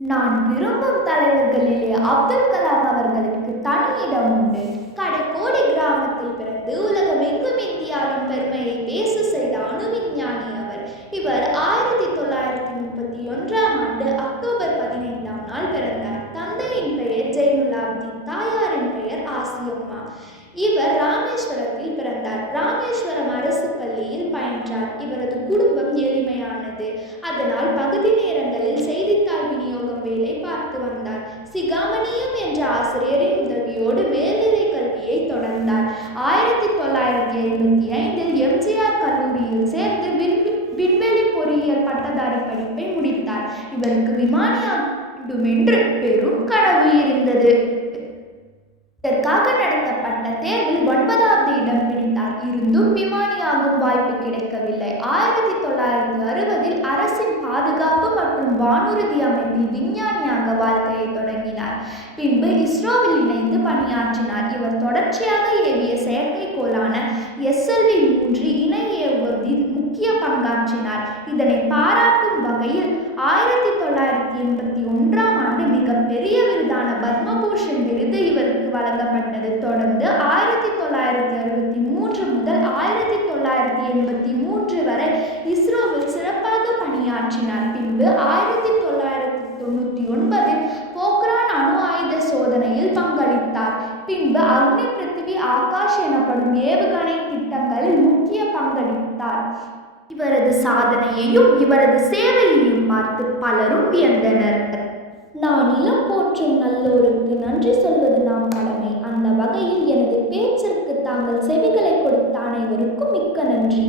நான் விரும்பும் தலைவர்களிலே அப்துல் கலாம் அவர்களுக்கு தனி இடம் உண்டு. கடைக்கோடி கிராமத்தில் பிறந்து உலகமெங்கும் இந்தியாவின் பெருமையை பேச செய்த அணு விஞ்ஞானி அவர். இவர் 1931 அக்டோபர் 15 பிறந்தார். தந்தையின் பெயர் ஜெயினுலாப்தீன், தாயாரின் பெயர் ஆசியம்மா. இவர் ராமேஸ்வரத்தில் பிறந்தார். ராமேஸ்வரம் அரசு பள்ளியில் பயின்றார். இவரது குடும்பம் எளிமையானது. அதனால் பகுதி நேரங்களில் செய்தித்தாள் விநியோகம் வேலை பார்த்து வந்தார். சிகாமணியம் என்ற ஆசிரியரின் உதவியோடு மேல்நிலை கல்வியை தொடர்ந்தார். 1955 எம்ஜிஆர் கல்லூரியில் சேர்ந்து விண்வெளி பொறியியல் பட்டதாரி படிப்பை முடித்தார். இவருக்கு விமானியாகும் என்று பெரும் கனவு இருந்தது. இதற்காக நடத்தப்பட்ட தேர்வில் 9வது இடம் பிடித்தார். இருந்தும் விமானியாகும் வாய்ப்பு கிடைக்கவில்லை. 1960 அரசின் பாதுகாப்பு மற்றும் வானூர்தி அமைப்பில் விஞ்ஞானியாக வாழ்க்கையை தொடங்கினார். பின்பு இஸ்ரோவில் இணைந்து பணியாற்றினார். இவர் தொடர்ச்சியாக ஏவிய செயற்கைக்கோளான SLV-3 இணை ஏவுவதில் முக்கிய பங்காற்றினார். இதனை பாராட்டும் வகையில் 1981 மிகப்பெரிய விருதான பத்மபூஷன் விருது இவருக்கு வழங்கப்பட்டது. தொடர்ந்து 1963 முதல் 1983 வரை இஸ்ரோவில் சிறப்பாக பணியாற்றினார். பின்பு 1999 போக்ரான் அணு ஆயுத சோதனையில் பங்களித்தார். பின்பு அக்னி, பிருத்திவி, ஆகாஷ் எனப்படும் ஏவுகணை திட்டங்களில் முக்கிய பங்களித்தார். இவரது சாதனையையும் இவரது சேவையையும் பார்த்து பலரும் வியந்தனர். நான் இளம் போற்றும் நல்லோருக்கு நன்றி சொல்வது நாம் கடமை. அந்த வகையில் எனது பேச்சிற்கு தாங்கள் செவிகளை கொடுத்த அனைவருக்கும் மிக்க நன்றி.